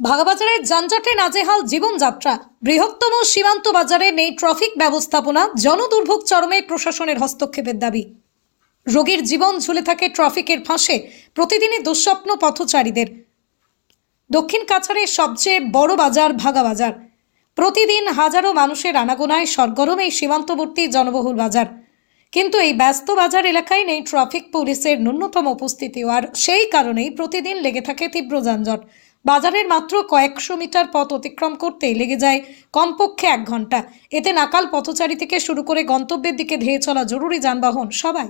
ভাগাবাজারে যানজটে নাজেহাল জীবনযাত্রা। বৃহত্তম সীমান্ত বাজারে নেই ট্রাফিক ব্যবস্থাপনা, জনদুর্ভোগ চরমে প্রশাসনের হস্তক্ষেপের দাবি। রোগীর জীবন ঝুলে থাকে ট্রাফিকের ফাঁসে, প্রতিদিনই দুঃস্বপ্ন পথচারীদের। দক্ষিণ কাছাড়ের সবচেয়ে বড় বাজার ভাগাবাজার। প্রতিদিন হাজারো মানুষের আনাগোনায় সরগরম এই সীমান্তবর্তী জনবহুল বাজার। কিন্তু এই ব্যস্ত বাজার এলাকায় নেই ট্রাফিক পুলিশের ন্যূনতম উপস্থিতি, আর সেই কারণেই প্রতিদিন লেগে থাকে তীব্র যানজট। বাজারের মাত্র কয়েকশো মিটার পথ অতিক্রম করতেই লেগে যায় কমপক্ষে এক ঘণ্টা। এতে নাকাল পথচারী থেকে শুরু করে গন্তব্যের দিকে ধেয়ে চলা জরুরি যানবাহন সবাই।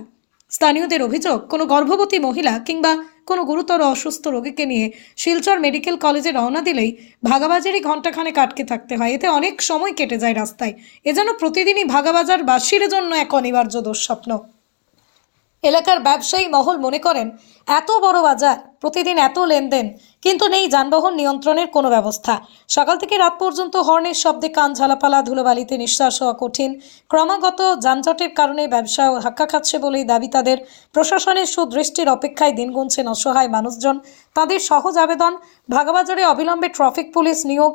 স্থানীয়দের অভিযোগ, কোনো গর্ভবতী মহিলা কিংবা কোনো গুরুতর অসুস্থ রোগীকে নিয়ে শিলচর মেডিকেল কলেজে রওনা দিলেই ভাগাবাজারই ঘণ্টাখানেক আটকে থাকতে হয়। এতে অনেক সময় কেটে যায় রাস্তায়। এ যেন প্রতিদিনই ভাগাবাজার বাসীর জন্য এক অনিবার্য দুঃস্বপ্ন। এলাকার ব্যবসায়ী মহল মনে করেন, এত বড় বাজার, প্রতিদিন এত লেনদেন, কিন্তু নেই যানবাহন নিয়ন্ত্রণের কোনো ব্যবস্থা। সকাল থেকে রাত পর্যন্ত হর্নের শব্দে কান ঝালাপালা, ধুলোবালিতে নিঃশ্বাস হওয়া কঠিন। ক্রমাগত যানজটের কারণে ব্যবসা ধাক্কা খাচ্ছে বলেই দাবি তাদের। প্রশাসনের সুদৃষ্টির অপেক্ষায় দিন গুনছেন অসহায় মানুষজন। তাদের সহজ আবেদন, ভাগাবাজারে অবিলম্বে ট্রাফিক পুলিশ নিয়োগ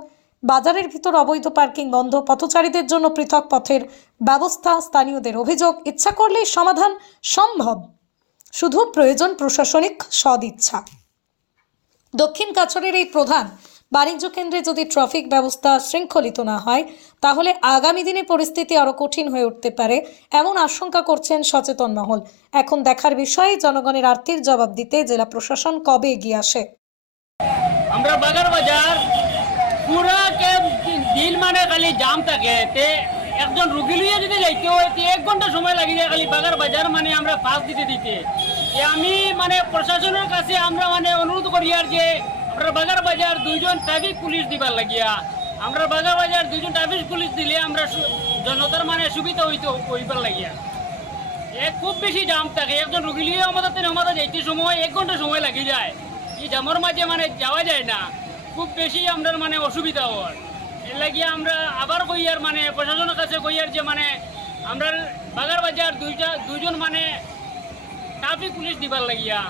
বাজারের ভিতর অবৈধ পার্কিং বন্ধ, পথচারীদের জন্য পৃথক পথের ব্যবস্থা, স্থানীয়দের অভিযোগ, ইচ্ছা করলেই সমাধান সম্ভব। শুধু প্রয়োজন প্রশাসনিক সদিচ্ছা। দক্ষিণ কাছড়ের এই প্রধান বাণিজ্য কেন্দ্রে যদি ট্রাফিক ব্যবস্থা শৃঙ্খলিত না হয়, তাহলে আগামী দিনে পরিস্থিতি আরও কঠিন হয়ে উঠতে পারে, এমন আশঙ্কা করছেন সচেতন মহল। এখন দেখার বিষয়ে, জনগণের আর্থিক জবাব দিতে জেলা প্রশাসন কবে এগিয়ে আসে? আমরা বাজার পুরা কে দিন মানে খালি জাম থাকে। তে একজন রুগী লইয়া যদি যাইতে হয় এক ঘণ্টা সময় লাগি যায় খালি বাগার বাজার মানে আমরা পাস দিতে দিতে। আমি মানে প্রশাসনের কাছে আমরা মানে অনুরোধ করি আর যে, আমরা বাগার বাজার দুইজন ট্রাফিক পুলিশ দিবার লাগিয়া, আমরা বাগার বাজার দুইজন ট্রাফিক পুলিশ দিলে আমরা জনতার মানে সুবিধা হইতে, হইবার লাগিয়া। এ খুব বেশি জাম থাকে, একজন রুগী লিয়ে আমাদের আমাদের যাইতে সময়, এক ঘণ্টা সময় লাগি যায়। এই জামের মাঝে মানে যাওয়া যায় না। খুব বেশি আমরা মানে অসুবিধা হওয়ার এর লাগিয়ে আমরা আবার কইয়ার মানে প্রশাসনের কাছে কইয়ার যে মানে আমরা বাগার বাজার দুইটা দুইজন মানে ট্রাফিক পুলিশ দিবার লাগিয়া।